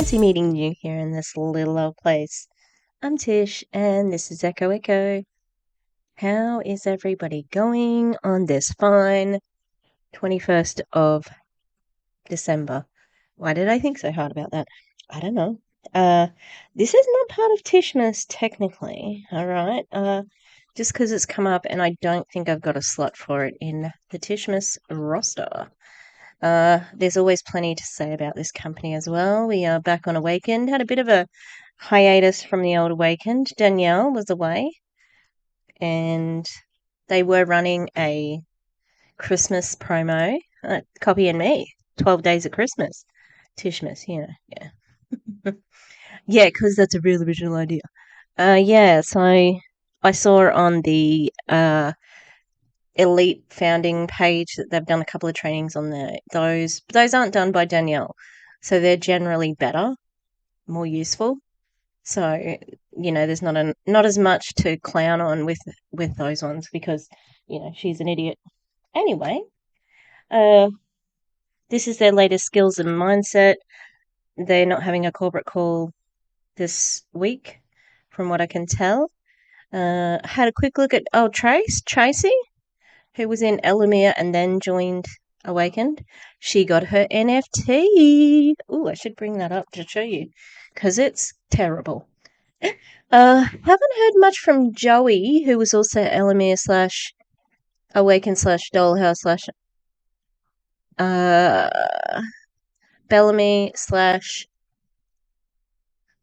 Fancy meeting you here in this little old place. I'm Tish, and this is Echo Echo. How is everybody going on this fine 21st of December? Why did I think so hard about that? I don't know. This is not part of TISHMAS technically, alright? Just because it's come up and I don't think I've got a slot for it in the TISHMAS roster. There's always plenty to say about this company as well. We are back on Awakend. Had a bit of a hiatus from the old Awakend. Danelle was away, and they were running a Christmas promo. Copy and me. 12 Days of Christmas. TISHMAS, yeah. Yeah, because that's a real original idea. Yeah, so I saw on the Elite founding page that they've done a couple of trainings on those aren't done by Danelle, so they're generally better, more useful. So there's not as much to clown on with those ones because she's an idiot. Anyway, this is their latest skills and mindset. They're not having a corporate call this week, from what I can tell. Had a quick look at Tracy, who was in Elamir and then joined Awakend. She got her NFT. Ooh, I should bring that up to show you because it's terrible. Haven't heard much from Joey, who was also Elamir / Awakend / Dollhouse / Bellamy /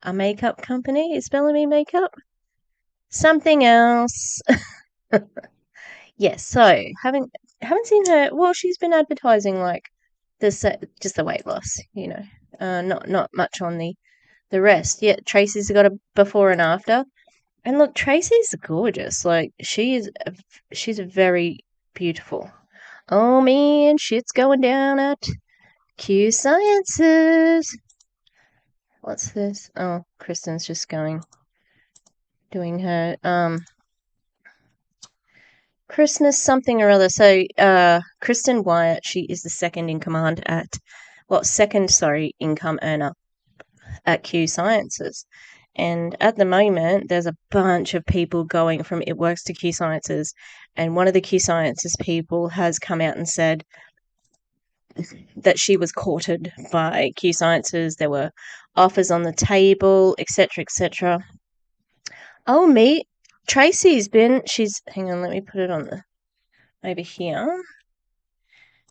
a makeup company. Is Bellamy makeup? Something else. Yes, so haven't seen her. Well, she's been advertising like this, just the weight loss, not much on the rest. Yeah, Tracy's got a before and after, and look, Tracy's gorgeous. Like she's very beautiful. Oh man, shit's going down at Q Sciences. What's this? Oh, Kristen's just doing her Christmas something or other. So, Kristen Wyatt, she is the second in command income earner at Q Sciences. And at the moment, there's a bunch of people going from It Works to Q Sciences. And one of the Q Sciences people has come out and said that she was courted by Q Sciences. There were offers on the table, etc., etc. Oh, Tracy's hang on, let me put it on over here.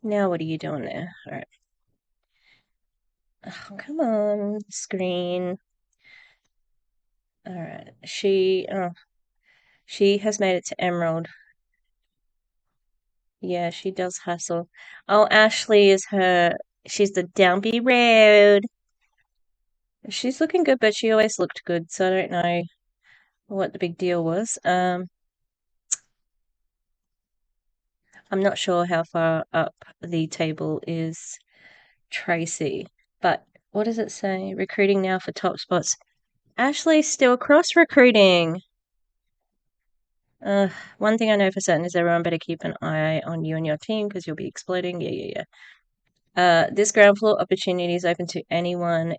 Now what are you doing there? All right. Oh, come on, screen. All right. She has made it to Emerald. Yeah, she does hustle. Oh, Ashley is she's the Downby Road. She's looking good, but she always looked good, so I don't know what the big deal was. I'm not sure how far up the table is Tracy, but what does it say? Recruiting now for top spots. Ashley's still cross-recruiting. One thing I know for certain is everyone better keep an eye on you and your team because you'll be exploding. Yeah. This ground floor opportunity is open to anyone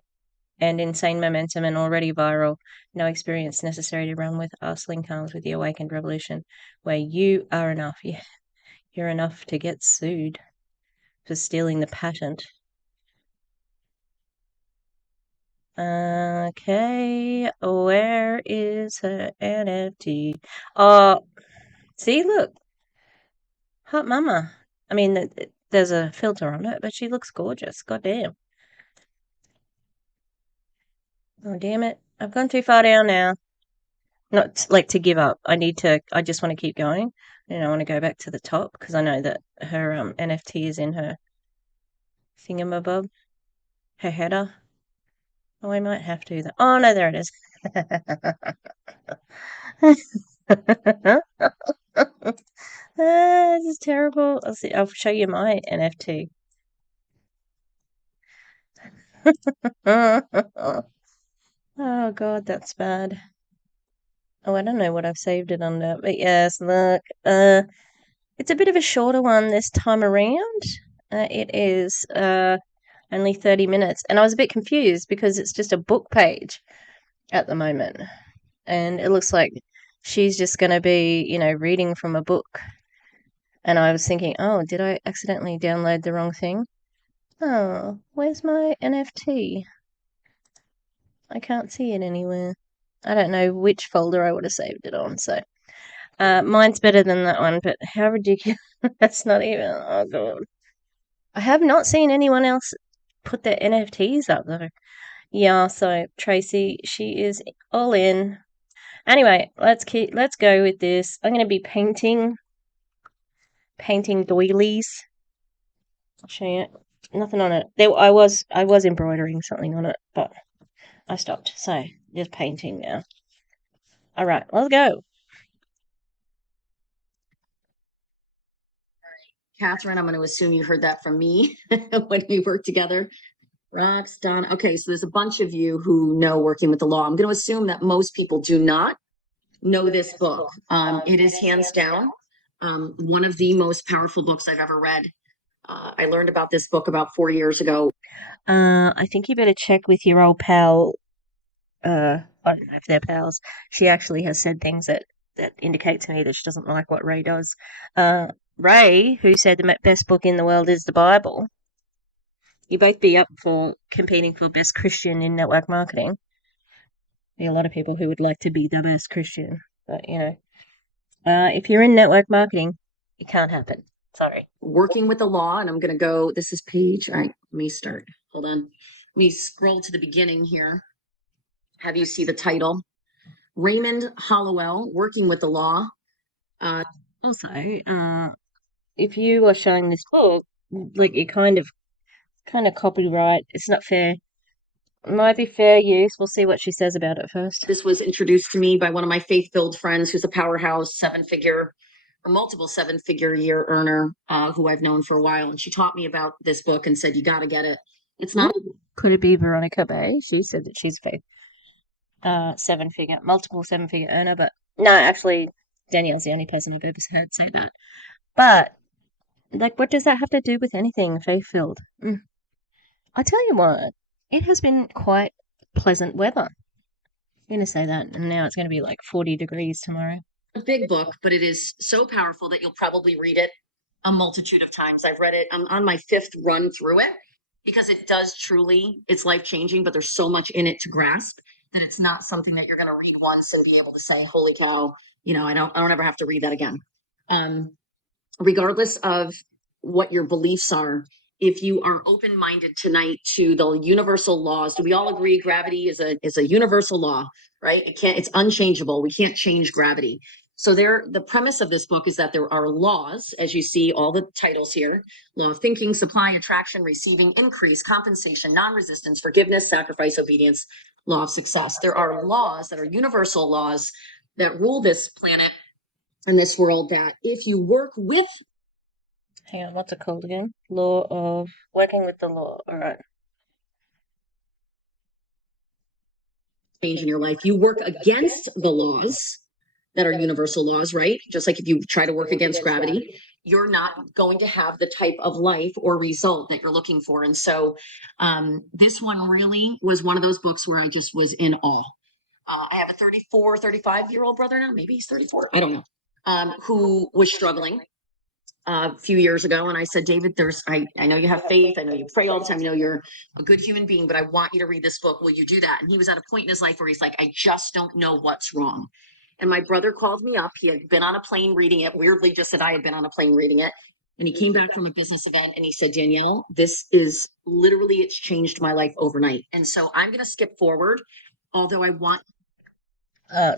and insane momentum and already viral. No experience necessary to run with us. Link comes with the Awakened Revolution, where you are enough. Yeah, you're enough to get sued for stealing the patent. Okay, where is her NFT? Oh, see, look. Hot mama. I mean, there's a filter on it, but she looks gorgeous. Goddamn. Oh, damn it. I've gone too far down now. Not like to give up. I just want to keep going. And I want to go back to the top because I know that her NFT is in her thingamabob, her header. Oh, I might have to. Oh, no, there it is. This is terrible. I'll show you my NFT. Oh god, that's bad. Oh, I don't know what I've saved it under, but yes, look, it's a bit of a shorter one this time around. It is only 30 minutes. And I was a bit confused because it's just a book page at the moment. And it looks like she's just going to be, reading from a book. And I was thinking, oh, did I accidentally download the wrong thing? Oh, where's my NFT? I can't see it anywhere. I don't know which folder I would have saved it on, so. Mine's better than that one, but how ridiculous. That's not even, oh god. I have not seen anyone else put their NFTs up, though. Yeah, so Tracy, she is all in. Anyway, let's go with this. I'm going to be painting doilies. I'll show you. Nothing on it. I was embroidering something on it, but I stopped. So just painting now. All right, let's go. Catherine, I'm going to assume you heard that from me when we worked together. Rox, Don. Okay, so there's a bunch of you who know Working with the Law. I'm going to assume that most people do not know this book. It is hands down one of the most powerful books I've ever read. I learned about this book about 4 years ago. I think you better check with your old pal. I don't know if they're pals. She actually has said things that indicate to me that she doesn't like what Ray does. Ray, who said the best book in the world is the Bible. You both be up for competing for best Christian in network marketing. There are a lot of people who would like to be the best Christian, but if you're in network marketing, it can't happen. Sorry. Working with the Law, and I'm going to go. This is page. All right, let me start. Hold on. Let me scroll to the beginning here. Have you see the title? Raymond Hollowell, Working with the Law. Also, if you are showing this book, like you kind of copyright, it's not fair. It might be fair use. We'll see what she says about it first. This was introduced to me by one of my faith-filled friends who's a powerhouse multiple seven-figure year earner who I've known for a while. And she taught me about this book and said, you got to get it. It's not. Could it be Veronica Bay? She said that she's faith. Multiple seven-figure earner, but no, actually, Danielle's the only person I've ever heard say that. But, like, what does that have to do with anything faith-filled? I tell you what, it has been quite pleasant weather. I'm going to say that, and now it's going to be like 40 degrees tomorrow. A big book, but it is so powerful that you'll probably read it a multitude of times. I've read it. I'm on my 5th run through it because it does truly, it's life-changing, but there's so much in it to grasp that it's not something that you're going to read once and be able to say, holy cow, I don't ever have to read that again. Regardless of what your beliefs are, if you are open-minded tonight to the universal laws, do we all agree gravity is a universal law, right? It's unchangeable. We can't change gravity. So the premise of this book is that there are laws, as you see all the titles here: law of thinking, supply, attraction, receiving, increase, compensation, non-resistance, forgiveness, sacrifice, obedience, law of success. There are laws that are universal laws that rule this planet and this world, that if you work with. Hang on, what's it called again? Law of working with the law. All right. Change in your life. You work against the laws that are universal laws, right? Just like if you try to work against gravity, you're not going to have the type of life or result that you're looking for. And so this one really was one of those books where I just was in awe. I have a 35-year-old brother now, maybe he's 34, I don't know, who was struggling a few years ago. And I said, David, I know you have faith. I know you pray all the time. I know you're a good human being, but I want you to read this book. Will you do that? And he was at a point in his life where he's like, I just don't know what's wrong. And my brother called me up. He had been on a plane reading it, weirdly just said I had been on a plane reading it. And he came back from a business event and he said, Danielle, this is literally, it's changed my life overnight. And so I'm going to skip forward, although I want.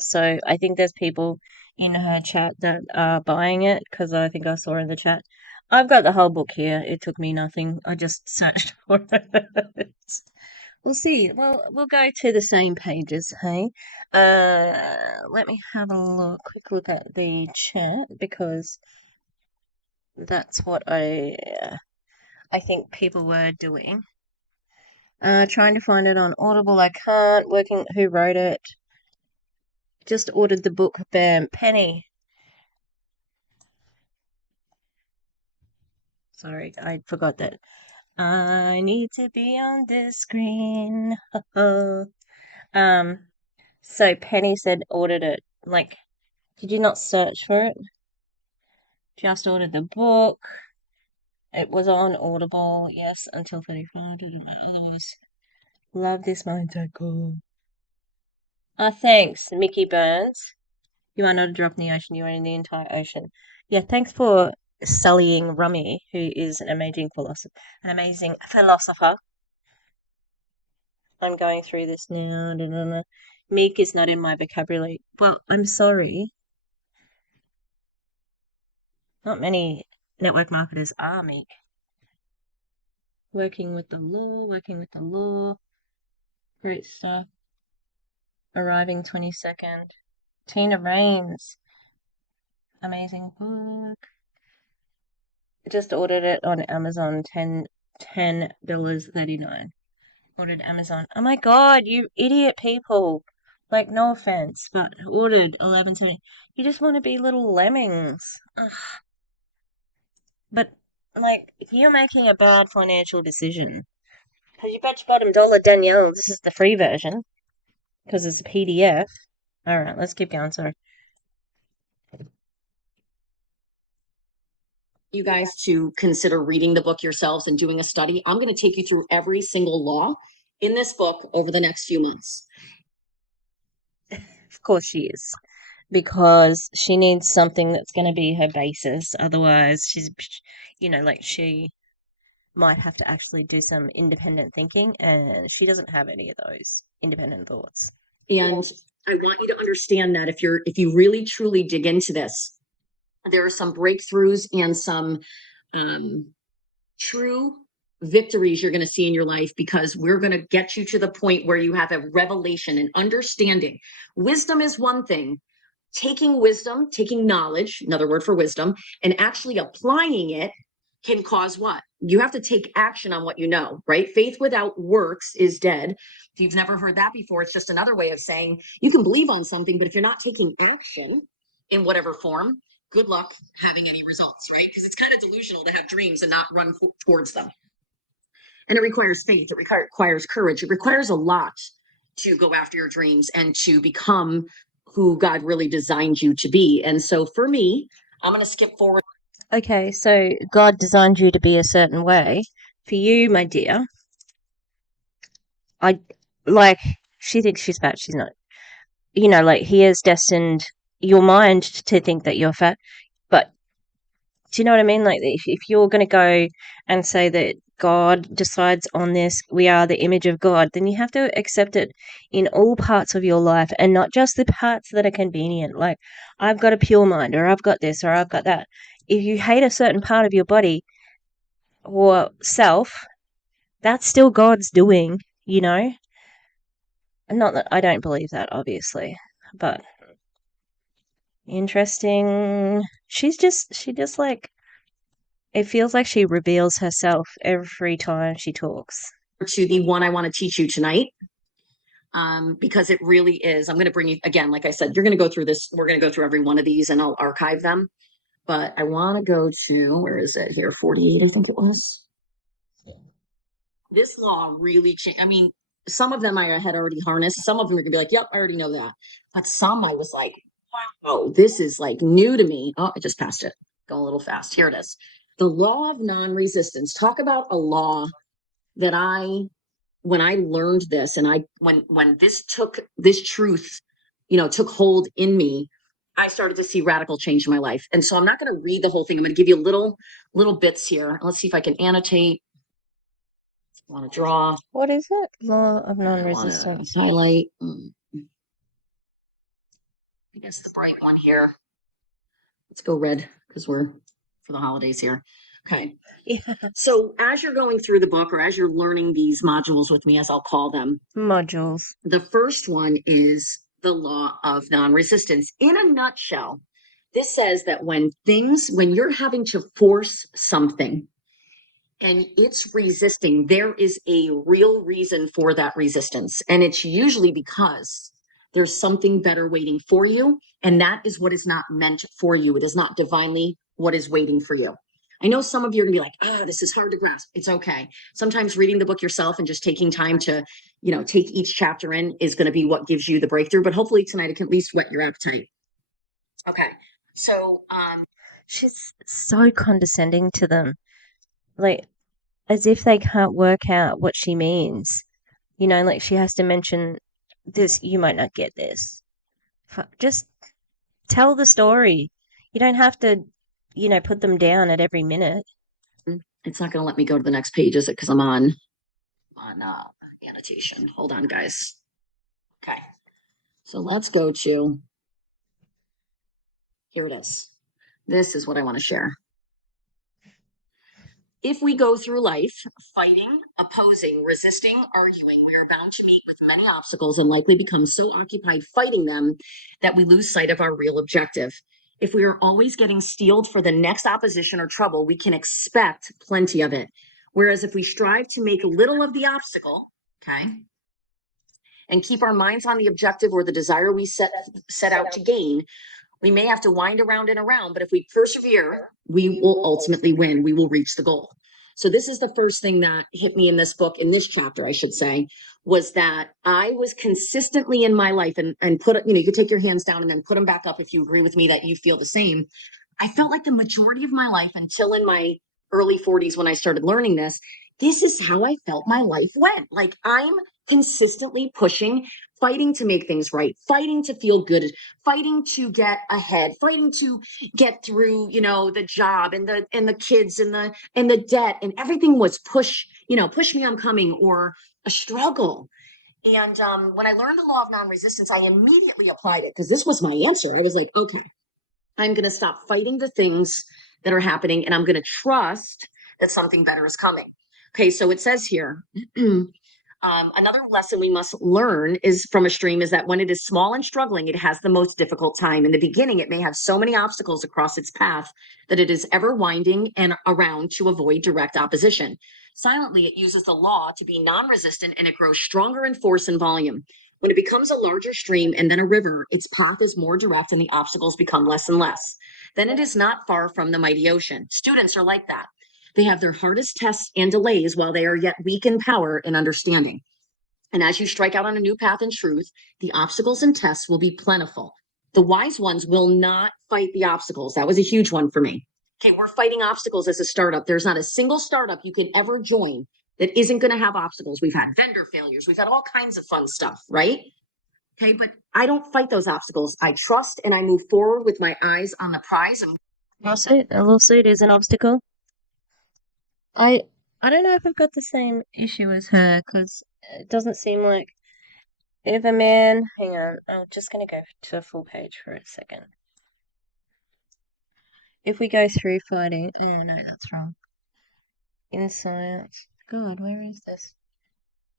So I think there's people in her chat that are buying it because I think I saw in the chat. I've got the whole book here. It took me nothing. I just searched for it. We'll see. Well, we'll go to the same pages, hey? Let me have a quick look at the chat because that's what I think people were doing. Trying to find it on Audible. I can't. Who wrote it? Just ordered the book. Bam. Penny. Sorry, I forgot that. I need to be on the screen. So Penny said ordered it. Like, did you not search for it? Just ordered the book. It was on Audible, yes, until 35. Otherwise, love this mindset call. Thanks, Mickey Burns. You are not a drop in the ocean, you are in the entire ocean. Yeah, thanks for sullying Rummy, who is an amazing philosopher. I'm going through this now. Meek is not in my vocabulary. Well, I'm sorry. Not many network marketers are meek. Working with the law. Great stuff. Arriving 22nd. Tina Raines. Amazing book. Just ordered it on Amazon, $10.39. Ordered Amazon. Oh my god, you idiot people. Like, no offense, but ordered 11.70. You just want to be little lemmings. Ugh. But, like, you're making a bad financial decision. Because you bet your bottom dollar, Danielle, this is the free version. Because it's a PDF. Alright, let's keep going, sorry. You guys to consider reading the book yourselves and doing a study. I'm going to take you through every single law in this book over the next few months. Of course she is. Because she needs something that's going to be her basis. Otherwise, she's, like she might have to actually do some independent thinking, and she doesn't have any of those independent thoughts. And I want you to understand that if you really truly dig into this, there are some breakthroughs and some true victories you're going to see in your life, because we're going to get you to the point where you have a revelation and understanding. Wisdom is one thing. Taking knowledge, another word for wisdom, and actually applying it can cause what? You have to take action on what you know, right? Faith without works is dead. If you've never heard that before, it's just another way of saying you can believe on something, but if you're not taking action in whatever form, good luck having any results, right? Because it's kind of delusional to have dreams and not run towards them. And it requires faith. It requires courage. It requires a lot to go after your dreams and to become who God really designed you to be. And so for me, I'm going to skip forward. Okay, so God designed you to be a certain way. For you, my dear, she thinks she's fat, she's not. He has destined your mind to think that you're fat. But do you know what I mean? Like, if you're going to go and say that God decides on this, we are the image of God, then you have to accept it in all parts of your life and not just the parts that are convenient. Like, I've got a pure mind, or I've got this, or I've got that. If you hate a certain part of your body or self, that's still God's doing, Not that I don't believe that, obviously, but interesting. She just like, it feels like she reveals herself every time she talks. To the one I want to teach you tonight, because it really is. I'm going to bring you, again, like I said, you're going to go through this. We're going to go through every one of these and I'll archive them. But I want to go to, where is it here? 48, I think it was. This law really changed. I mean, some of them I had already harnessed. Some of them are going to be like, yep, I already know that. But some I was like, wow, this is like new to me. Oh, I just passed it. Go a little fast. Here it is. The law of non-resistance. Talk about a law that when I learned this, and when this truth, took hold in me, I started to see radical change in my life. And so I'm not going to read the whole thing. I'm going to give you little bits here. Let's see if I can annotate. I want to draw. What is it? Law of non-resistance. Highlight. I guess the bright one here. Let's go red because we're for the holidays here. Okay. Yeah. So as you're going through the book, or as you're learning these modules with me, as I'll call them, Modules. The first one is the law of non-resistance. In a nutshell, this says that when you're having to force something and it's resisting, there is a real reason for that resistance. And it's usually because there's something better waiting for you. And that is what is not meant for you. It is not divinely what is waiting for you. I know some of you are gonna be like, oh, this is hard to grasp. It's okay. Sometimes reading the book yourself and just taking time to, take each chapter in is going to be what gives you the breakthrough. But hopefully tonight it can at least whet your appetite. Okay. So, She's so condescending to them. Like, as if they can't work out what she means. Like she has to mention this, you might not get this. Just tell the story. You don't have to, put them down at every minute. It's not going to let me go to the next page, is it? Because I'm on annotation. Hold on, guys. Okay. So let's go to, here it is. This is what I want to share. If we go through life fighting, opposing, resisting, arguing, we are bound to meet with many obstacles and likely become so occupied fighting them that we lose sight of our real objective. If we are always getting steeled for the next opposition or trouble, we can expect plenty of it. Whereas if we strive to make little of the obstacle, okay, and keep our minds on the objective or the desire we set out to gain, we may have to wind around and around, but if we persevere, we will ultimately win. We will reach the goal. So this is the first thing that hit me in this book, in this chapter, I should say, was that I was consistently in my life and put, you could take your hands down and then put them back up if you agree with me that you feel the same. I felt like the majority of my life until in my early 40s when I started learning this is how I felt my life went. Like I'm consistently pushing, fighting to make things right, fighting to feel good, fighting to get ahead, fighting to get through, the job and the kids and the debt, and everything was push me, I'm coming, or a struggle. And when I learned the law of non-resistance, I immediately applied it because this was my answer. I was like, okay, I'm going to stop fighting the things that are happening and I'm going to trust that something better is coming. Okay, so it says here, another lesson we must learn is from a stream is that when it is small and struggling, it has the most difficult time. In the beginning, it may have so many obstacles across its path that it is ever winding and around to avoid direct opposition. Silently, it uses the law to be non-resistant and it grows stronger in force and volume. When it becomes a larger stream and then a river, its path is more direct and the obstacles become less and less. Then it is not far from the mighty ocean. Students are like that. They have their hardest tests and delays while they are yet weak in power and understanding. And as you strike out on a new path in truth, the obstacles and tests will be plentiful. The wise ones will not fight the obstacles. That was a huge one for me. Okay, we're fighting obstacles as a startup. There's not a single startup you can ever join that isn't going to have obstacles. We've had vendor failures. We've had all kinds of fun stuff, right? Okay, but I don't fight those obstacles. I trust and I move forward with my eyes on the prize. And A lawsuit is an obstacle. I don't know if I've got the same issue as her because it doesn't seem like if a man. Hang on, I'm just gonna go to a full page for a second. If we go through fighting, oh no, that's wrong. In science, God, where is this?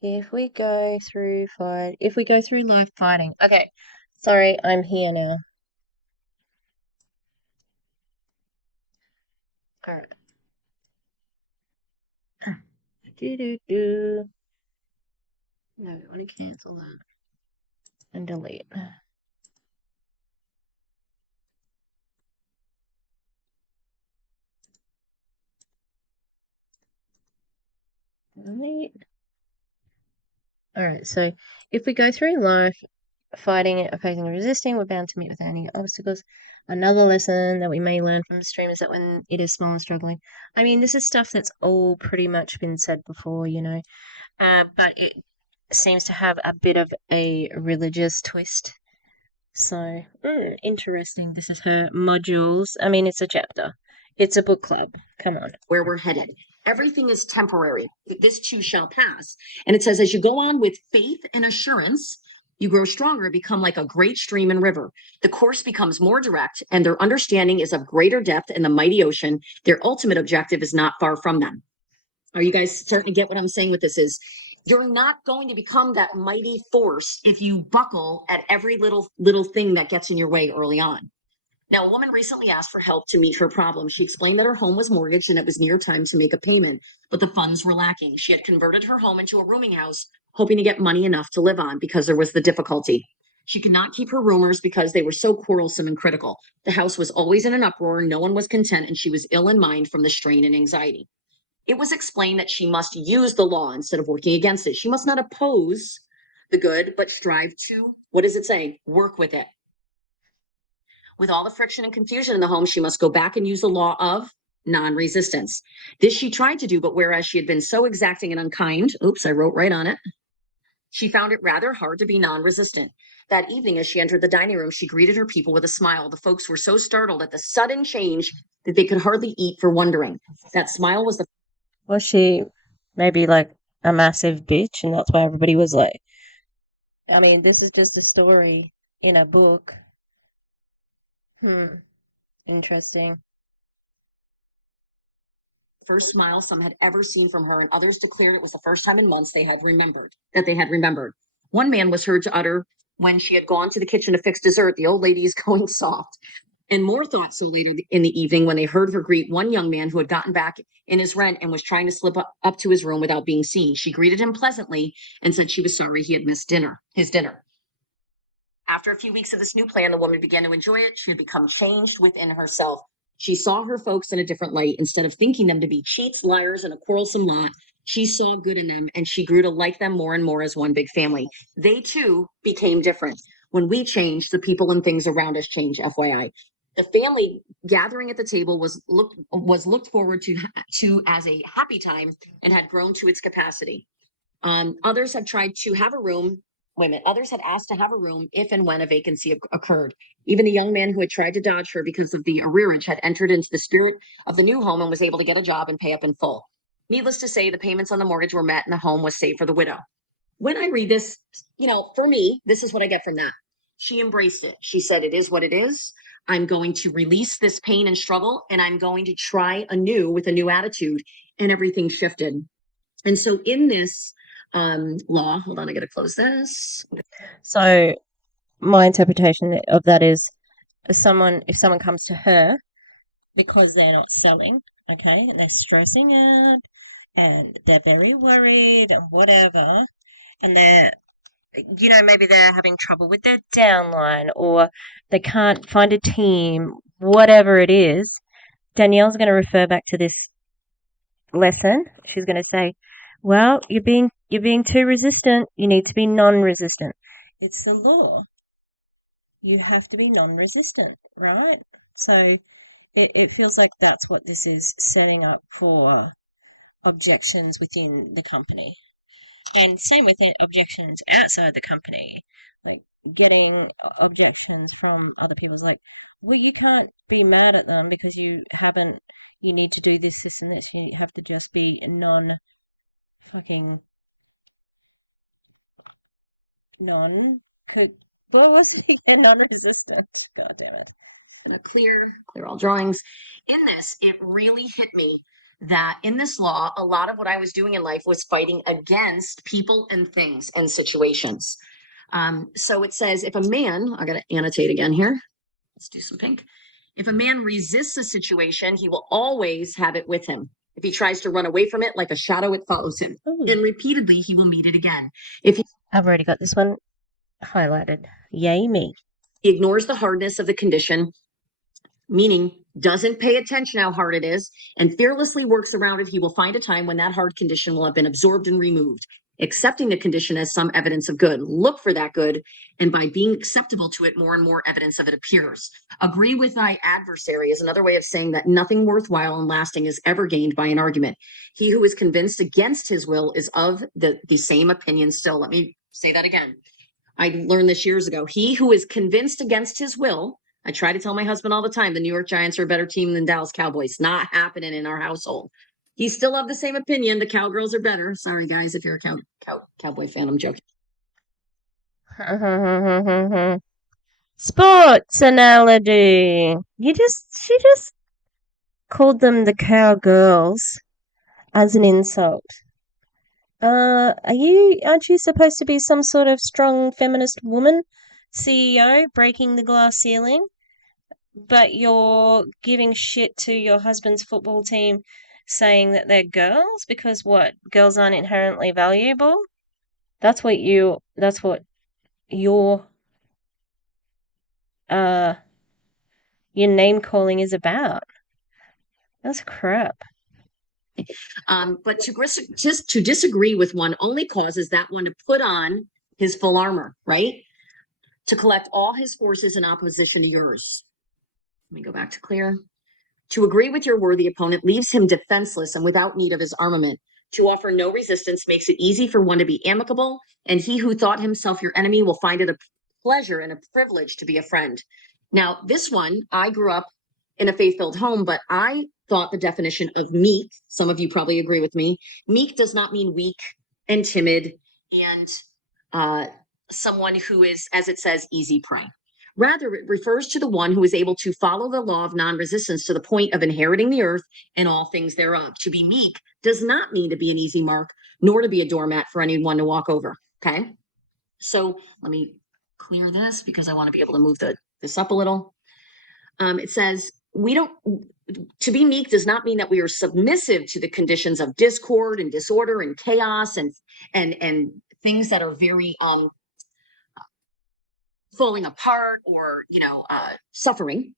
If we go through life fighting. Okay, sorry, I'm here now. All right. Do. No, I want to cancel that and delete. Delete. All right, so if we go through life fighting, opposing, and resisting, we're bound to meet with any obstacles. Another lesson that we may learn from the stream is that when it is small and struggling, I mean, this is stuff that's all pretty much been said before, but it seems to have a bit of a religious twist. So, interesting. This is her modules. I mean, it's a chapter. It's a book club. Come on. Where we're headed. Everything is temporary. This too shall pass. And it says, as you go on with faith and assurance, you grow stronger, become like a great stream and river. The course becomes more direct, and their understanding is of greater depth in the mighty ocean. Their ultimate objective is not far from them. Are you guys starting to get what I'm saying with this? Is you're not going to become that mighty force if you buckle at every little thing that gets in your way early on. Now, a woman recently asked for help to meet her problem. She explained that her home was mortgaged and it was near time to make a payment, but the funds were lacking. She had converted her home into a rooming house, hoping to get money enough to live on because there was the difficulty. She could not keep her rumors because they were so quarrelsome and critical. The house was always in an uproar, no one was content, and she was ill in mind from the strain and anxiety. It was explained that she must use the law instead of working against it. She must not oppose the good, but strive to, what does it say? Work with it. With all the friction and confusion in the home, she must go back and use the law of non-resistance. This she tried to do, but whereas she had been so exacting and unkind, oops, I wrote right on it, she found it rather hard to be non-resistant. That evening, as she entered the dining room, she greeted her people with a smile. The folks were so startled at the sudden change that they could hardly eat for wondering. That smile was the Was she maybe like a massive bitch, and that's why everybody was like, I mean, this is just a story in a book. Interesting. first smile some had ever seen from her, and others declared it was the first time in months they had remembered. One man was heard to utter when she had gone to the kitchen to fix dessert, "The old lady is going soft." And more thought so later in the evening when they heard her greet one young man who had gotten back in his rent and was trying to slip up to his room without being seen. She greeted him pleasantly and said she was sorry he had missed his dinner. After a few weeks of this new plan, the woman began to enjoy it. She had become changed within herself. She saw her folks in a different light. Instead of thinking them to be cheats, liars, and a quarrelsome lot, she saw good in them, and she grew to like them more and more as one big family. They too became different. When we change, the people and things around us change, FYI. The family gathering at the table was looked forward to as a happy time and had grown to its capacity. Others had tried to have a room. Women, others had asked to have a room if and when a vacancy occurred. Even the young man who had tried to dodge her because of the arrearage had entered into the spirit of the new home and was able to get a job and pay up in full. Needless to say, the payments on the mortgage were met and the home was saved for the widow. When I read this, for me, this is what I get from that. She embraced it. She said, "It is what it is. I'm going to release this pain and struggle, and I'm going to try anew with a new attitude." And everything shifted. And so in this law, hold on, I got to close this. So my interpretation of that is, if someone comes to her because they're not selling, okay, and they're stressing out and they're very worried and whatever, and maybe they're having trouble with their downline or they can't find a team, whatever it is, Danielle's going to refer back to this lesson. She's going to say, well, you're being too resistant. You need to be non-resistant. It's the law. You have to be non-resistant, right? So it feels like that's what this is setting up for objections within the company. And same with objections outside the company, like getting objections from other people's like, well, you can't be mad at them because you need to do this, this, and this. You have to just be fucking non, what was it again? Non-resistant. God damn it. Clear all drawings. In this, it really hit me that in this law, a lot of what I was doing in life was fighting against people and things and situations. So it says, if a man, I got to annotate again here. Let's do some pink. If a man resists a situation, he will always have it with him. If he tries to run away from it like a shadow, it follows him. Ooh. And repeatedly, he will meet it again. If I've already got this one highlighted. Yay me. he ignores the hardness of the condition, meaning doesn't pay attention how hard it is, and fearlessly works around it, he will find a time when that hard condition will have been absorbed and removed. Accepting the condition as some evidence of good. Look for that good, and by being acceptable to it, more and more evidence of it appears. Agree with thy adversary is another way of saying that nothing worthwhile and lasting is ever gained by an argument. He who is convinced against his will is of the same opinion still. Let me say that again. I learned this years ago. He who is convinced against his will, I try to tell my husband all the time, the New York Giants are a better team than Dallas Cowboys. Not happening in our household. He's still of the same opinion. The Cowgirls are better. Sorry, guys, if you're a Cowboy fan, I'm joking. Sports analogy. She just called them the cowgirls as an insult. Aren't you supposed to be some sort of strong feminist woman, CEO, breaking the glass ceiling? But you're giving shit to your husband's football team saying that they're girls because what? Girls aren't inherently valuable? That's what you're your name calling is about. That's crap. But just to disagree with one only causes that one to put on his full armor, right? To collect all his forces in opposition to yours. Let me go back to clear. To agree with your worthy opponent leaves him defenseless and without need of his armament. To offer no resistance makes it easy for one to be amicable, and he who thought himself your enemy will find it a pleasure and a privilege to be a friend. Now, this one, I grew up in a faith-filled home, but I thought the definition of meek, some of you probably agree with me, meek does not mean weak and timid and someone who is, as it says, easy prey. Rather, it refers to the one who is able to follow the law of non-resistance to the point of inheriting the earth and all things thereof. To be meek does not mean to be an easy mark, nor to be a doormat for anyone to walk over. Okay. So let me clear this because I want to be able to move this up a little. It says, to be meek does not mean that we are submissive to the conditions of discord and disorder and chaos and things that are very falling apart or suffering.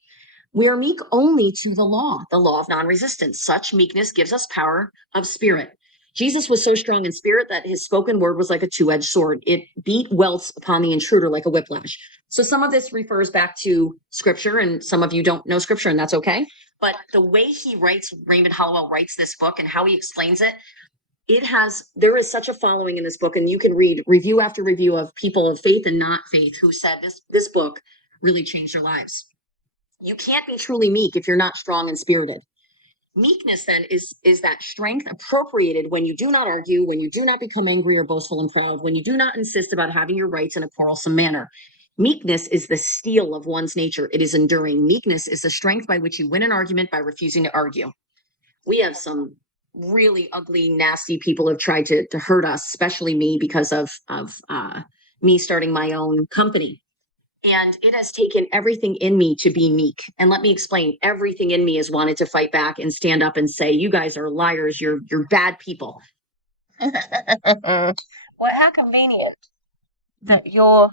We are meek only to the law of non-resistance. Such meekness gives us power of spirit. Jesus was so strong in spirit that his spoken word was like a two-edged sword. It beat welts upon the intruder like a whiplash. So some of this refers back to scripture, and some of you don't know scripture, and that's okay. But the way he writes, Raymond Hollowell writes this book and how he explains it, there is such a following in this book, and you can read review after review of people of faith and not faith who said this book really changed their lives. You can't be truly meek if you're not strong and spirited. Meekness then is that strength appropriated when you do not argue, when you do not become angry or boastful and proud, when you do not insist about having your rights in a quarrelsome manner. Meekness is the steel of one's nature. It is enduring. Meekness is the strength by which you win an argument by refusing to argue. We have some really ugly, nasty people who have tried to hurt us, especially me, because of me starting my own company. And it has taken everything in me to be meek. And let me explain, everything in me has wanted to fight back and stand up and say, you guys are liars, you're bad people. Well, how convenient that your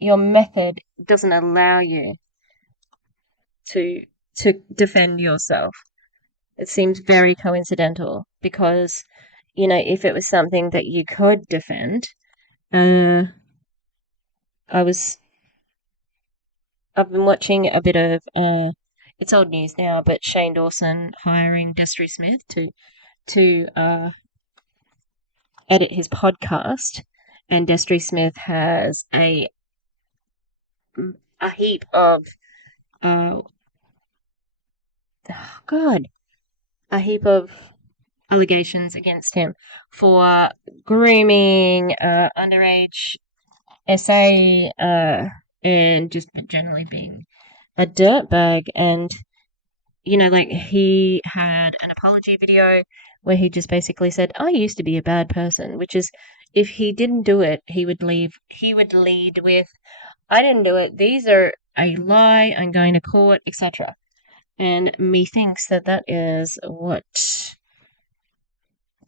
method doesn't allow you to defend yourself. It seems very coincidental because, if it was something that you could defend, I've been watching a bit of, it's old news now, but Shane Dawson hiring Destry Smith to edit his podcast, and Destry Smith has a heap of, a heap of allegations against him for grooming, underage SA, and just generally being a dirtbag. And he had an apology video where he just basically said, I used to be a bad person, which is, if he didn't do it, he would lead with, I didn't do it, these are a lie, I'm going to court, etc. And methinks that is what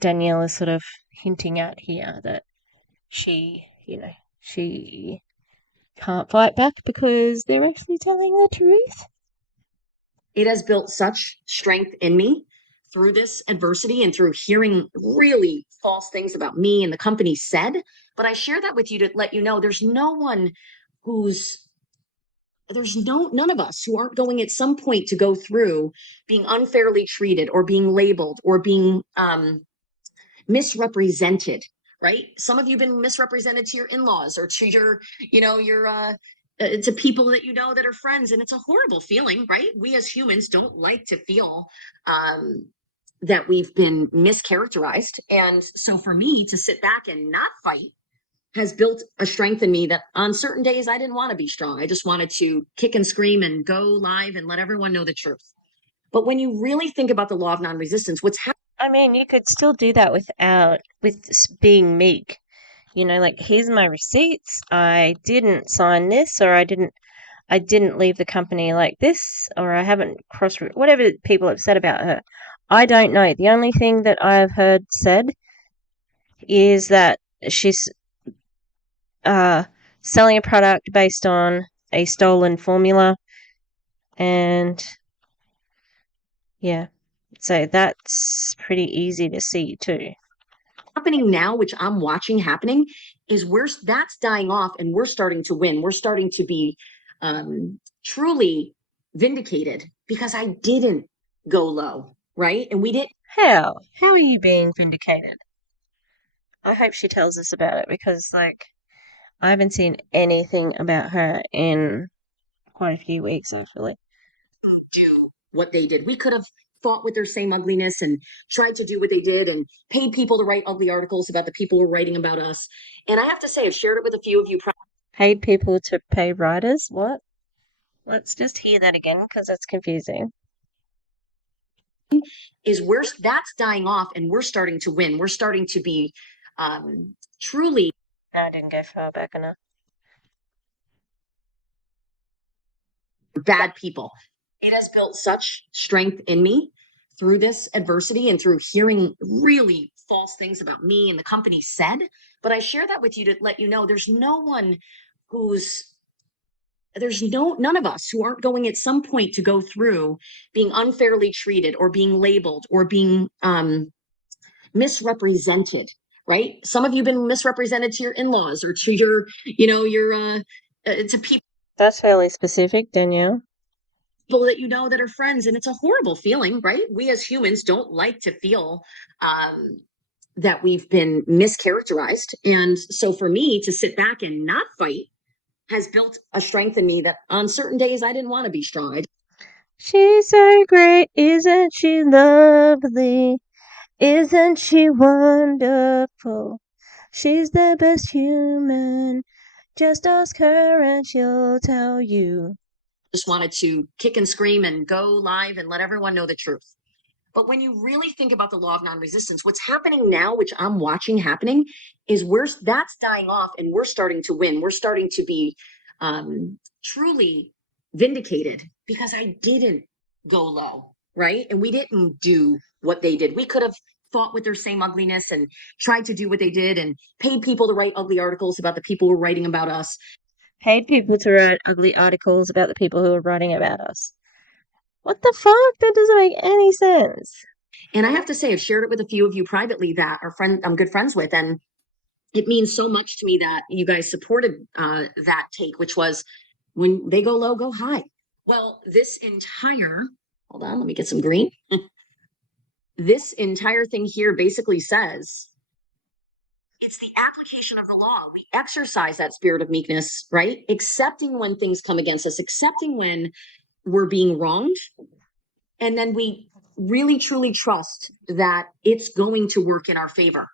Danelle is sort of hinting at here, that she can't fight back because they're actually telling the truth. It has built such strength in me through this adversity and through hearing really false things about me and the company said. But I share that with you to let you know there's none of us who aren't going at some point to go through being unfairly treated or being labeled or being misrepresented, right? Some of you have been misrepresented to your in-laws or to your to people that that are friends, and it's a horrible feeling, right? We as humans don't like to feel that we've been mischaracterized. And so for me to sit back and not fight has built a strength in me that on certain days I didn't want to be strong. I just wanted to kick and scream and go live and let everyone know the truth. But when you really think about the law of non-resistance, what's happening? I mean, you could still do that with being meek. Here's my receipts. I didn't sign this, or I didn't leave the company like this, or I haven't whatever people have said about her. I don't know. The only thing that I've heard said is that she's selling a product based on a stolen formula. And yeah, so that's pretty easy to see too. Happening now, which I'm watching happening, is that's dying off and we're starting to win. We're starting to be truly vindicated because I didn't go low, right? And we didn't. How? How are you being vindicated? I hope she tells us about it because, like, I haven't seen anything about her in quite a few weeks, actually. Do what they did. We could have fought with their same ugliness and tried to do what they did and paid people to write ugly articles about the people who were writing about us. And I have to say, I've shared it with a few of you. Paid people to pay writers? What? Let's just hear that again because that's confusing. Is that's dying off and we're starting to win. We're starting to be truly. No, I didn't go far back enough. Bad people. It has built such strength in me through this adversity and through hearing really false things about me and the company said. But I share that with you to let you know there's none of us who aren't going at some point to go through being unfairly treated or being labeled or being misrepresented, right? Some of you have been misrepresented to your in-laws or to your to people. That's fairly specific, Danielle. That you know that are friends, and it's a horrible feeling, right? We as humans don't like to feel that we've been mischaracterized. And so for me to sit back and not fight has built a strength in me that on certain days I didn't want to be strong. She's so great, isn't she lovely? Isn't she wonderful? She's the best human. Just ask her and she'll tell you. Just wanted to kick and scream and go live and let everyone know the truth. But when you really think about the law of non-resistance, what's happening now, which I'm watching happening, is that's dying off and we're starting to win. We're starting to be truly vindicated because I didn't go low, right? And we didn't do what they did. We could have fought with their same ugliness and tried to do what they did and paid people to write ugly articles about the people who were writing about us. Paid people to write ugly articles about the people who are writing about us. What the fuck? That doesn't make any sense. And I have to say, I've shared it with a few of you privately that I'm good friends with, and it means so much to me that you guys supported that take, which was when they go low, go high. Well, hold on, let me get some green. This entire thing here basically says it's the application of the law. We exercise that spirit of meekness, right? Accepting when things come against us, accepting when we're being wronged. And then we really truly trust that it's going to work in our favor.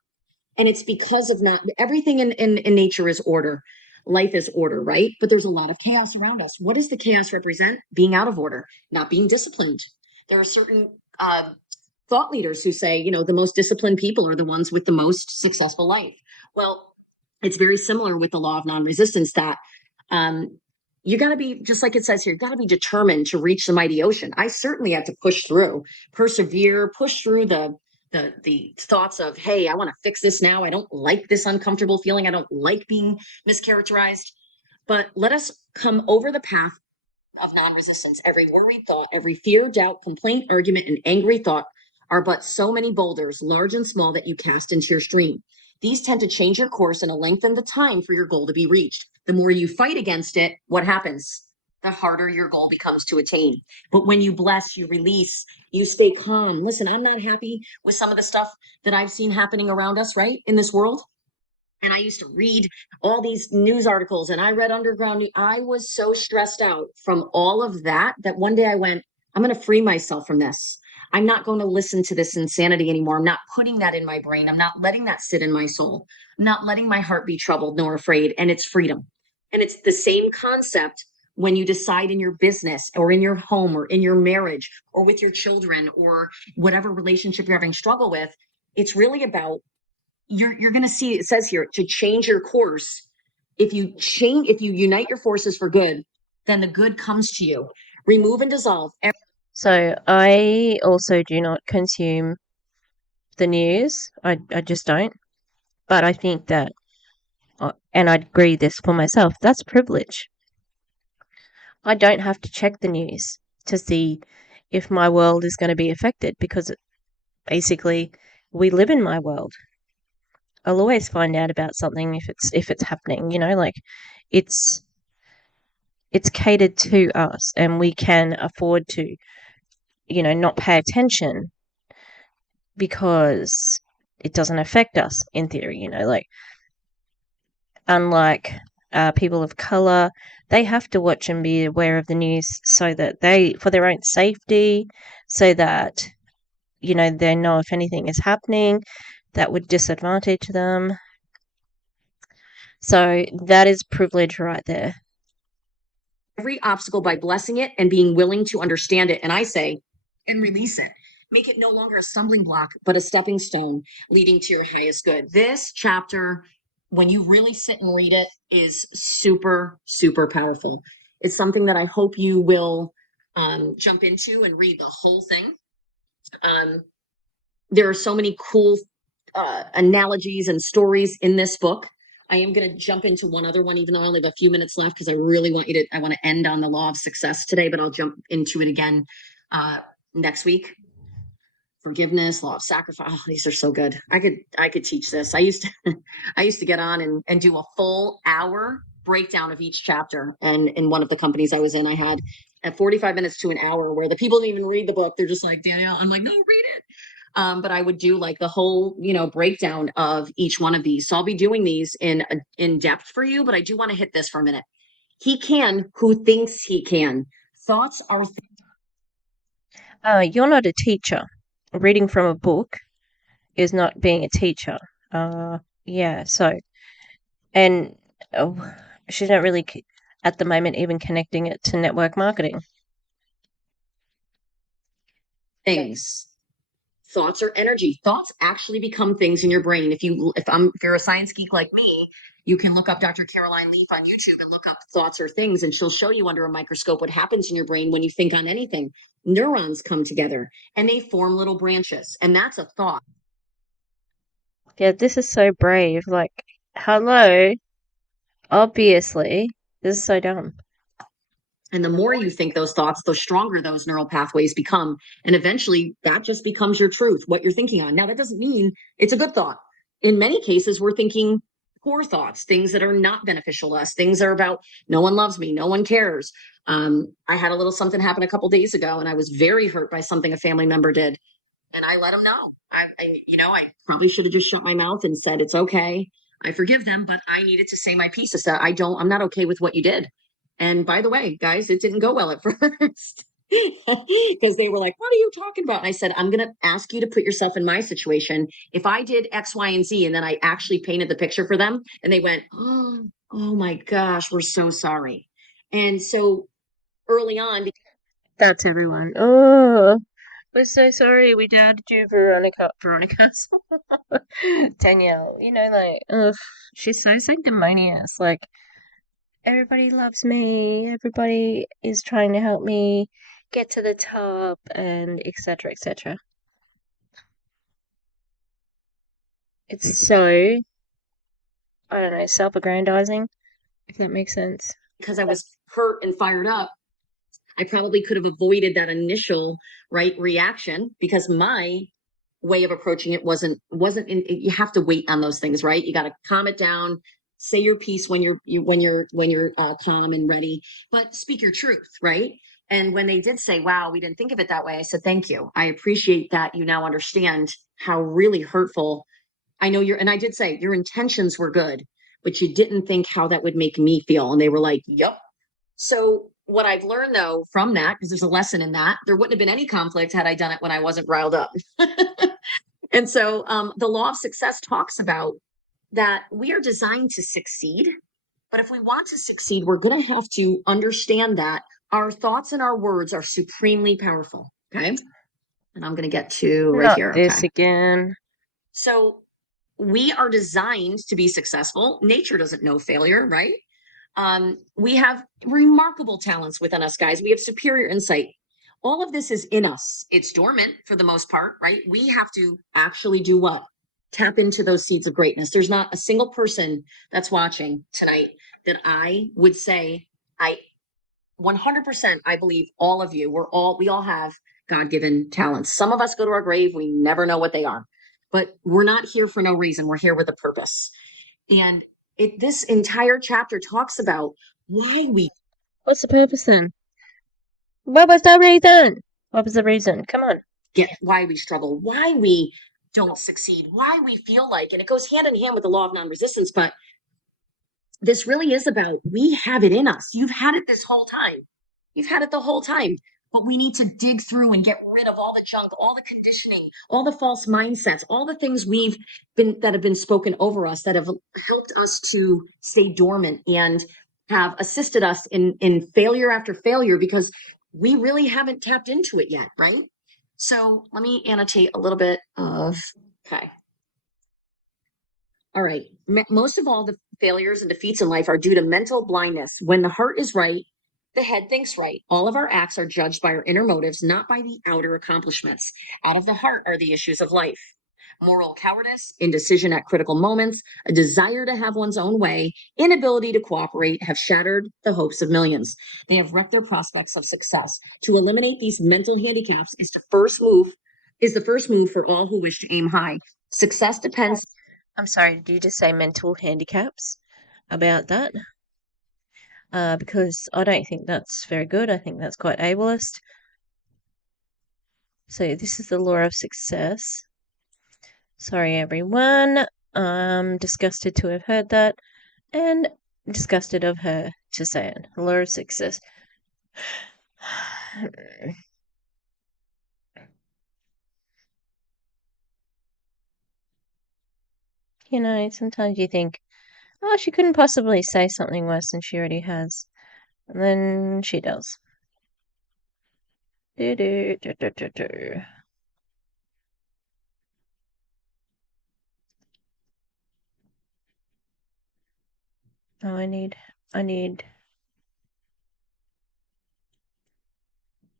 And it's because of not everything in nature is order. Life is order, right? But there's a lot of chaos around us. What does the chaos represent? Being out of order, not being disciplined. There are certain thought leaders who say, the most disciplined people are the ones with the most successful life. Well, it's very similar with the law of non-resistance that you got to be, just like it says here, got to be determined to reach the mighty ocean. I certainly had to push through, persevere, push through the thoughts of, hey, I want to fix this now. I don't like this uncomfortable feeling. I don't like being mischaracterized. But let us come over the path of non-resistance. Every worried thought, every fear, doubt, complaint, argument, and angry thought are but so many boulders, large and small, that you cast into your stream. These tend to change your course and lengthen the time for your goal to be reached. The more you fight against it, what happens? The harder your goal becomes to attain. But when you bless, you release, you stay calm. Listen, I'm not happy with some of the stuff that I've seen happening around us, right, in this world. And I used to read all these news articles and I read underground news. I was so stressed out from all of that that one day I went, I'm going to free myself from this. I'm not going to listen to this insanity anymore. I'm not putting that in my brain. I'm not letting that sit in my soul. I'm not letting my heart be troubled nor afraid. And it's freedom. And it's the same concept when you decide in your business or in your home or in your marriage or with your children or whatever relationship you're having struggle with. It's really about you're going to see, it says here, to change your course. If you unite your forces for good, then the good comes to you. Remove and dissolve. So I also do not consume the news. I just don't. But I think that And I'd agree this for myself, that's privilege. I don't have to check the news to see if my world is going to be affected because basically we live in my world. I'll always find out about something if it's happening, like it's it's catered to us and we can afford to, not pay attention because it doesn't affect us in theory, like unlike people of color, they have to watch and be aware of the news so that for their own safety, so that, they know if anything is happening that would disadvantage them. So that is privilege right there. Every obstacle by blessing it and being willing to understand it. And I say, and release it. Make it no longer a stumbling block, but a stepping stone leading to your highest good. This chapter, when you really sit and read it, is super, super powerful. It's something that I hope you will jump into and read the whole thing. There are so many cool analogies and stories in this book. I am going to jump into one other one, even though I only have a few minutes left, because I really want I want to end on the law of success today, but I'll jump into it again next week. Forgiveness, law of sacrifice. Oh, these are so good. I could teach this. I used to get on and do a full hour breakdown of each chapter. And in one of the companies I was in, I had at 45 minutes to an hour where the people didn't even read the book. They're just like, Danielle. I'm like, no, read it. But I would do like the whole, breakdown of each one of these. So I'll be doing these in depth for you, but I do want to hit this for a minute. He can who thinks he can. Thoughts are. You're not a teacher. Reading from a book is not being a teacher. Yeah, so, and she's not really at the moment even connecting it to network marketing. Things. Thoughts are energy. Thoughts actually become things in your brain. If you're a science geek like me, you can look up Dr. Caroline Leaf on YouTube and look up thoughts or things, and she'll show you under a microscope what happens in your brain when you think on anything. Neurons come together and they form little branches, and that's a thought. Yeah, this is so brave. Like, hello, obviously, this is so dumb. And the more you think those thoughts, the stronger those neural pathways become. And eventually that just becomes your truth, what you're thinking on. Now, that doesn't mean it's a good thought. In many cases, we're thinking poor thoughts, things that are not beneficial to us, things that are about no one loves me, no one cares. I had a little something happen a couple of days ago, and I was very hurt by something a family member did. And I let them know. I probably should have just shut my mouth and said, it's okay. I forgive them, but I needed to say my piece. I said, I'm not okay with what you did. And by the way, guys, it didn't go well at first because they were like, what are you talking about? And I said, I'm going to ask you to put yourself in my situation. If I did X, Y, and Z, and then I actually painted the picture for them and they went, oh my gosh, we're so sorry. And so early on, That's everyone. Oh, we're so sorry we doubted you, Veronica. Danielle, ugh, she's so sanctimonious. Like, everybody loves me, everybody is trying to help me get to the top, and etc. etc. It's so, I don't know, self-aggrandizing, if that makes sense. because I was hurt and fired up, I probably could have avoided that initial reaction, because my way of approaching it wasn't you have to wait on those things, right? You got to calm it down, say your piece when you're calm and ready, but speak your truth, right? And when they did say, wow, we didn't think of it that way, I said, thank you, I appreciate that you now understand how really hurtful. I know and I did say your intentions were good, but you didn't think how that would make me feel. And they were like, yep. So what I've learned though from that, because there's a lesson in that, there wouldn't have been any conflict had I done it when I wasn't riled up. And so the law of success talks about that we are designed to succeed. But if we want to succeed, we're going to have to understand that our thoughts and our words are supremely powerful. Okay. And I'm going to get to right Not here. this Okay. again. So we are designed to be successful. Nature doesn't know failure, right? We have remarkable talents within us, guys. We have superior insight. All of this is in us. It's dormant for the most part, right? We have to actually do what? tap into those seeds of greatness. There's not a single person that's watching tonight that I would say, I 100%, I believe all of you, we all have God-given talents. Some of us go to our grave, we never know what they are, but we're not here for no reason. We're here with a purpose. And this entire chapter talks about why we. What's the purpose then? What was the reason? What was the reason? Come on. Why we struggle, why we don't succeed, why we feel like, and it goes hand in hand with the law of non-resistance, but this really is about, we have it in us. You've had it this whole time. You've had it the whole time, but we need to dig through and get rid of all the junk, all the conditioning, all the false mindsets, all the things that have been spoken over us that have helped us to stay dormant and have assisted us in failure after failure, because we really haven't tapped into it yet, right? So let me annotate a little bit of, okay. All right. Most of all the failures and defeats in life are due to mental blindness. When the heart is right, the head thinks right. All of our acts are judged by our inner motives, not by the outer accomplishments. Out of the heart are the issues of life. Moral cowardice, indecision at critical moments, a desire to have one's own way, inability to cooperate have shattered the hopes of millions. They have wrecked their prospects of success. To eliminate these mental handicaps is the first move for all who wish to aim high. Success depends. I'm sorry, did you just say mental handicaps about that? Because I don't think that's very good. I think that's quite ableist. So this is the law of success. Sorry, everyone. I'm disgusted to have heard that, and disgusted of her to say it. Law of success. You know, sometimes you think, oh, she couldn't possibly say something worse than she already has. And then she does. Do do do do do do. Oh, I need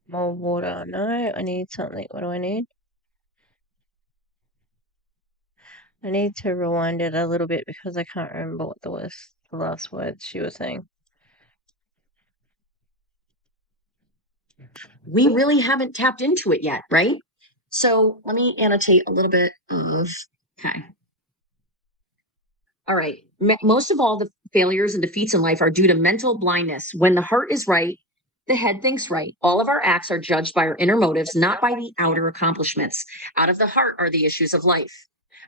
more water. No, I need something. What do I need? I need to rewind it a little bit because I can't remember what the last words she was saying. We really haven't tapped into it yet, right? So let me annotate a little bit of, okay. All right. Most of all the failures and defeats in life are due to mental blindness. When the heart is right, the head thinks right. All of our acts are judged by our inner motives, not by the outer accomplishments. Out of the heart are the issues of life.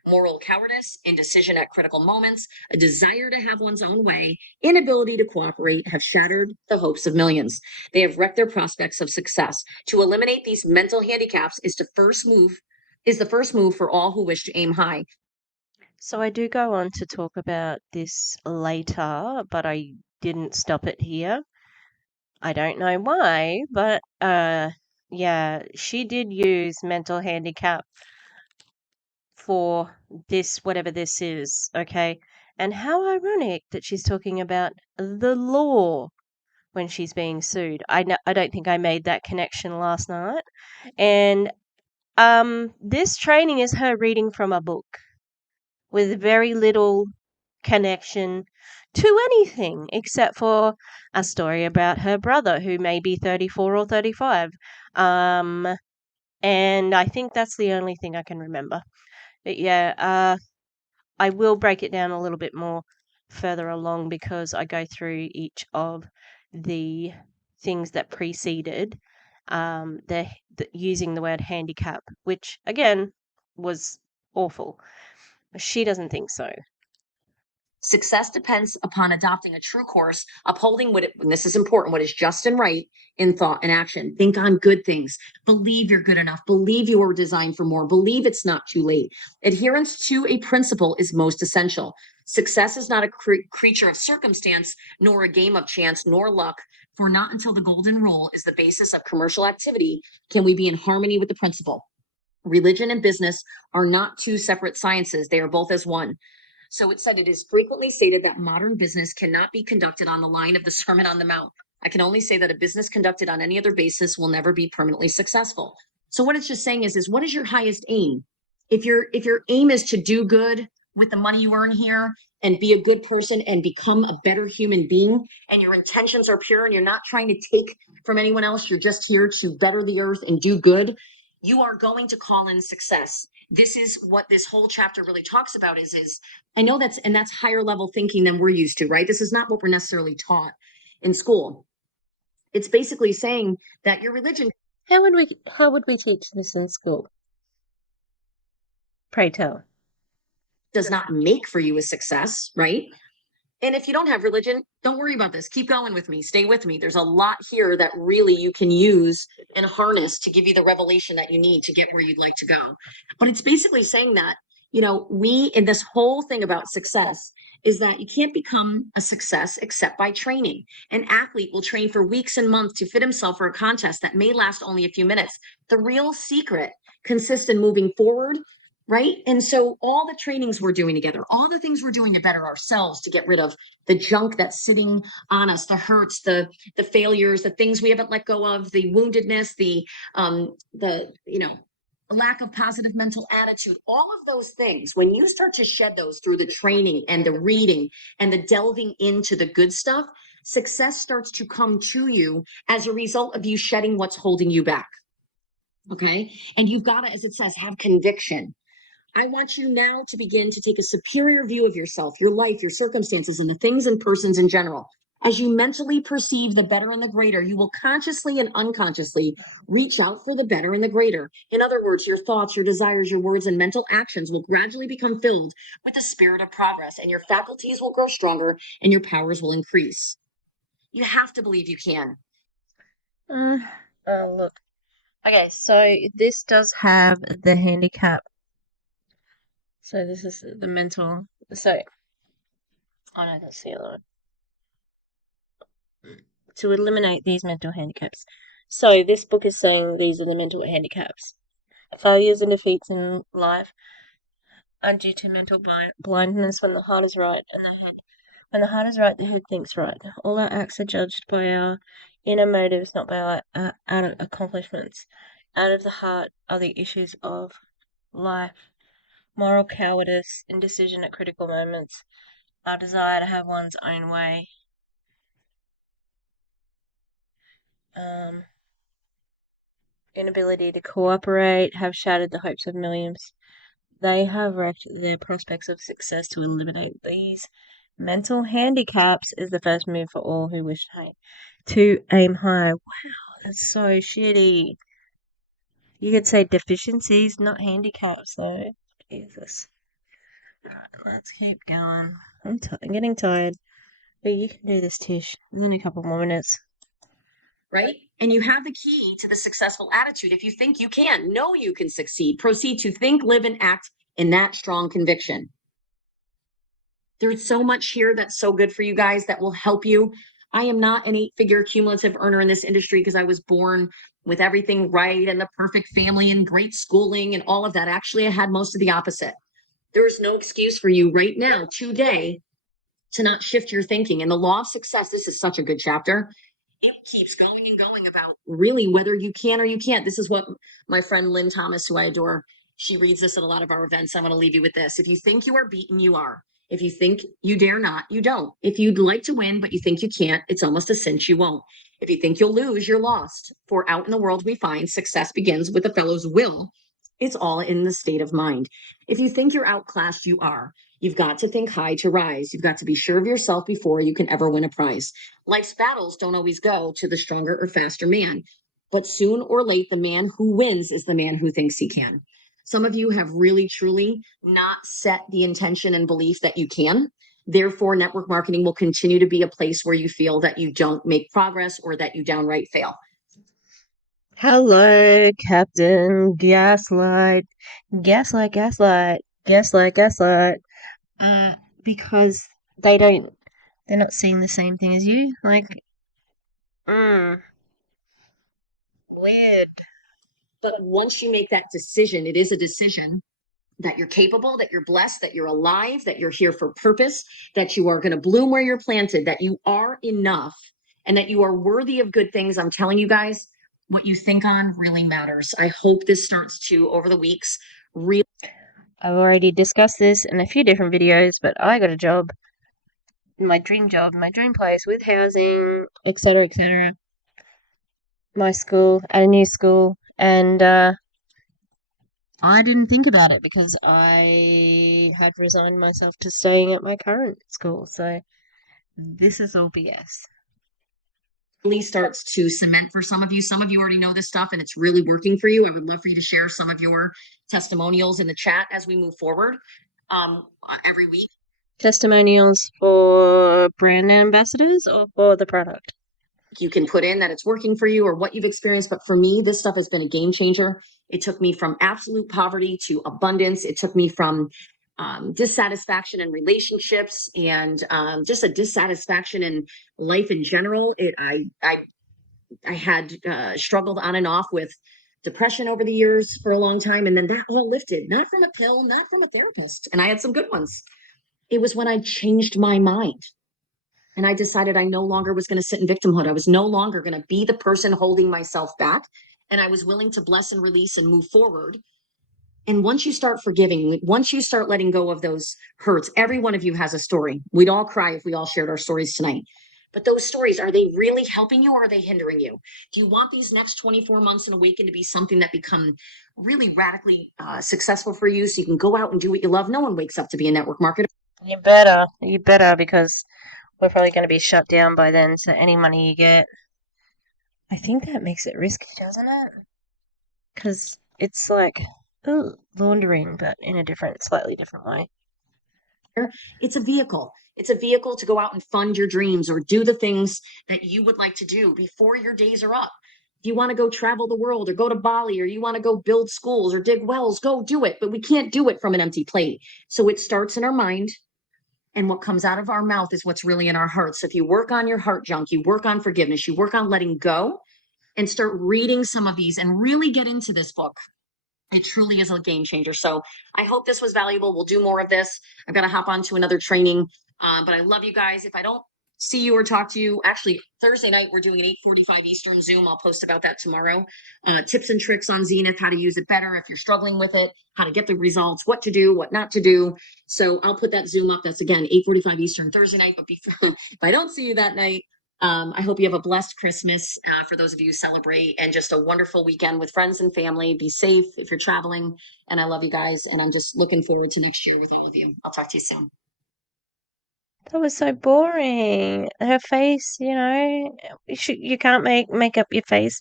Moral cowardice, indecision at critical moments, a desire to have one's own way, inability to cooperate have shattered the hopes of millions. They have wrecked their prospects of success. To eliminate these mental handicaps is the first move for all who wish to aim high. So I do go on to talk about this later, but I didn't stop it here. I don't know why, but yeah, she did use mental handicap for this, whatever this is, okay? And how ironic that she's talking about the law when she's being sued. I don't think I made that connection last night. And this training is her reading from a book with very little connection to anything except for a story about her brother who may be 34 or 35. And I think that's the only thing I can remember. But yeah, I will break it down a little bit more further along because I go through each of the things that preceded the using the word handicap, which again was awful. She doesn't think so. Success depends upon adopting a true course, upholding and this is important, what is just and right in thought and action. Think on good things. Believe you're good enough. Believe you were designed for more. Believe it's not too late. Adherence to a principle is most essential. Success is not a creature of circumstance, nor a game of chance, nor luck. For not until the golden rule is the basis of commercial activity can we be in harmony with the principle. Religion and business are not two separate sciences. They are both as one. So it said, it is frequently stated that modern business cannot be conducted on the line of the Sermon on the Mount. I can only say that a business conducted on any other basis will never be permanently successful. So what it's just saying is what is your highest aim? If your aim is to do good with the money you earn here and be a good person and become a better human being, and your intentions are pure and you're not trying to take from anyone else, you're just here to better the earth and do good, you are going to call in success. This is what this whole chapter really talks about is I know that's higher level thinking than we're used to, right? This is not what we're necessarily taught in school. It's basically saying that your religion How would we teach this in school? Pray tell. does not make for you a success, right? And if you don't have religion, don't worry about this. Keep going with me. Stay with me. There's a lot here that really you can use and harness to give you the revelation that you need to get where you'd like to go. But it's basically saying that, we in this whole thing about success is that you can't become a success except by training. An athlete will train for weeks and months to fit himself for a contest that may last only a few minutes. The real secret consists in moving forward, right? And so all the trainings we're doing together, all the things we're doing to better ourselves, to get rid of the junk that's sitting on us, the hurts, the failures, the things we haven't let go of, the woundedness, the lack of positive mental attitude, all of those things, when you start to shed those through the training and the reading and the delving into the good stuff, success starts to come to you as a result of you shedding what's holding you back. Okay. And you've got to, as it says, have conviction. I want you now to begin to take a superior view of yourself, your life, your circumstances, and the things and persons in general. As you mentally perceive the better and the greater, you will consciously and unconsciously reach out for the better and the greater. In other words, your thoughts, your desires, your words, and mental actions will gradually become filled with the spirit of progress, and your faculties will grow stronger and your powers will increase. You have to believe you can. Oh, look. Okay, so this does have the handicap. So this is the mental. So, oh no, that's the other one. To eliminate these mental handicaps. So this book is saying these are the mental handicaps. Failures and defeats in life are due to mental blindness when the heart is right and the head. When the heart is right, the head thinks right. All our acts are judged by our inner motives, not by our outer accomplishments. Out of the heart are the issues of life. Moral cowardice, indecision at critical moments, our desire to have one's own way, inability to cooperate have shattered the hopes of millions. They have wrecked their prospects of success. To eliminate these mental handicaps is the first move for all who wish to aim high. Wow, that's so shitty. You could say deficiencies, not handicaps, though. Jesus. Right, let's keep going. I'm getting tired. But you can do this, Tish, in a couple more minutes. Right? And you have the key to the successful attitude. If you think you can, know you can succeed, proceed to think, live, and act in that strong conviction. There's so much here that's so good for you guys that will help you. I am not an 8-figure cumulative earner in this industry because I was born with everything right and the perfect family and great schooling and all of that. Actually, I had most of the opposite. There is no excuse for you right now, today, to not shift your thinking. And the law of success, this is such a good chapter. It keeps going and going about really whether you can or you can't. This is what my friend Lynn Thomas, who I adore, she reads this at a lot of our events. I'm going to leave you with this. If you think you are beaten, you are. If you think you dare not, you don't. If you'd like to win, but you think you can't, it's almost a cinch you won't. If you think you'll lose, you're lost. For out in the world we find success begins with a fellow's will. It's all in the state of mind. If you think you're outclassed, you are. You've got to think high to rise. You've got to be sure of yourself before you can ever win a prize. Life's battles don't always go to the stronger or faster man, but soon or late, the man who wins is the man who thinks he can. Some of you have really, truly not set the intention and belief that you can. Therefore, network marketing will continue to be a place where you feel that you don't make progress or that you downright fail. Hello, Captain Gaslight. Gaslight, gaslight, gaslight, gaslight. Because they're not seeing the same thing as you. Like, weird. But once you make that decision, it is a decision that you're capable, that you're blessed, that you're alive, that you're here for purpose, that you are going to bloom where you're planted, that you are enough, and that you are worthy of good things. I'm telling you guys, what you think on really matters. I hope this starts to, over the weeks, really I've already discussed this in a few different videos, but I got a job, my dream job, my dream place with housing, etc., etc. My school, at a new school, and I didn't think about it because I had resigned myself to staying at my current school. So this is all BS. starts to cement for some of you. Some of you already know this stuff and it's really working for you. I would love for you to share some of your testimonials in the chat as we move forward every week. Testimonials for brand ambassadors or for the product? You can put in that it's working for you or what you've experienced. But for me, this stuff has been a game changer. It took me from absolute poverty to abundance. It took me from dissatisfaction in relationships and just a dissatisfaction in life in general. I had struggled on and off with depression over the years for a long time. And then that all lifted, not from a pill, not from a therapist. And I had some good ones. It was when I changed my mind and I decided I no longer was going to sit in victimhood. I was no longer going to be the person holding myself back. And I was willing to bless and release and move forward. And once you start forgiving, once you start letting go of those hurts, every one of you has a story. We'd all cry if we all shared our stories tonight. But those stories, are they really helping you or are they hindering you? Do you want these next 24 months in Awaken to be something that become really radically successful for you so you can go out and do what you love? No one wakes up to be a network marketer. You better, because we're probably going to be shut down by then. So any money you get, I think that makes it risky, doesn't it? Because it's like laundering, but in a slightly different way. It's a vehicle. It's a vehicle to go out and fund your dreams or do the things that you would like to do before your days are up. If you want to go travel the world or go to Bali or you want to go build schools or dig wells, go do it. But we can't do it from an empty plate. So it starts in our mind. And what comes out of our mouth is what's really in our hearts. So if you work on your heart junk, you work on forgiveness, you work on letting go and start reading some of these and really get into this book. It truly is a game changer. So I hope this was valuable. We'll do more of this. I've got to hop on to another training. But I love you guys. If I don't see you or talk to you, actually Thursday night, we're doing an 8:45 Eastern Zoom. I'll post about that tomorrow. Tips and tricks on Zenith, how to use it better if you're struggling with it, how to get the results, what to do, what not to do. So I'll put that Zoom up. That's again, 8:45 Eastern Thursday night. But before, if I don't see you that night, I hope you have a blessed Christmas for those of you who celebrate and just a wonderful weekend with friends and family. Be safe if you're traveling. And I love you guys. And I'm just looking forward to next year with all of you. I'll talk to you soon. That was so boring. Her face, you can't make up your face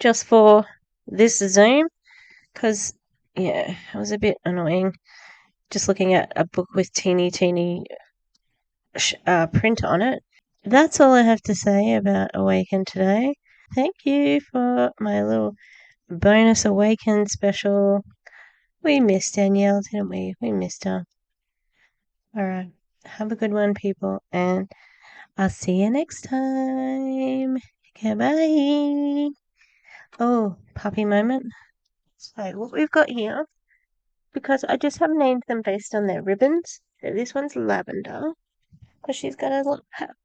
just for this Zoom, because yeah, it was a bit annoying. Just looking at a book with teeny print on it. That's all I have to say about Awaken today. Thank you for my little bonus Awaken special. We missed Danielle, didn't we? We missed her. Alright. Have a good one, people, and I'll see you next time. Goodbye. Oh, puppy moment. So, what we've got here, because I just have named them based on their ribbons. So, this one's lavender, because she's got a little hat.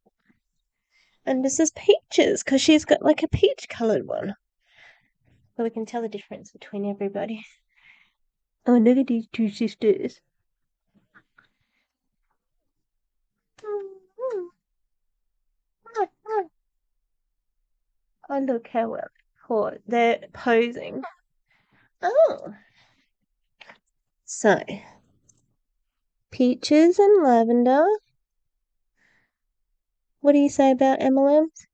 And this is peaches, because she's got like a peach coloured one. So we can tell the difference between everybody. Oh, look at these two sisters. Oh, look how well they're posing. Oh. So, peaches and lavender. What do you say about MLMs?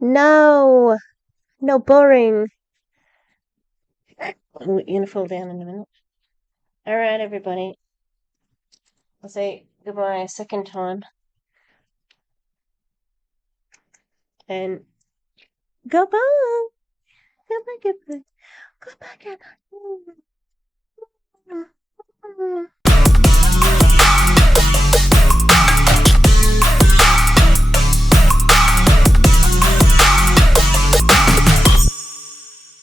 No! No, boring. You're gonna fall down in a minute. Alright, everybody. I'll say goodbye a second time. And goodbye! Goodbye, goodbye. Goodbye, goodbye.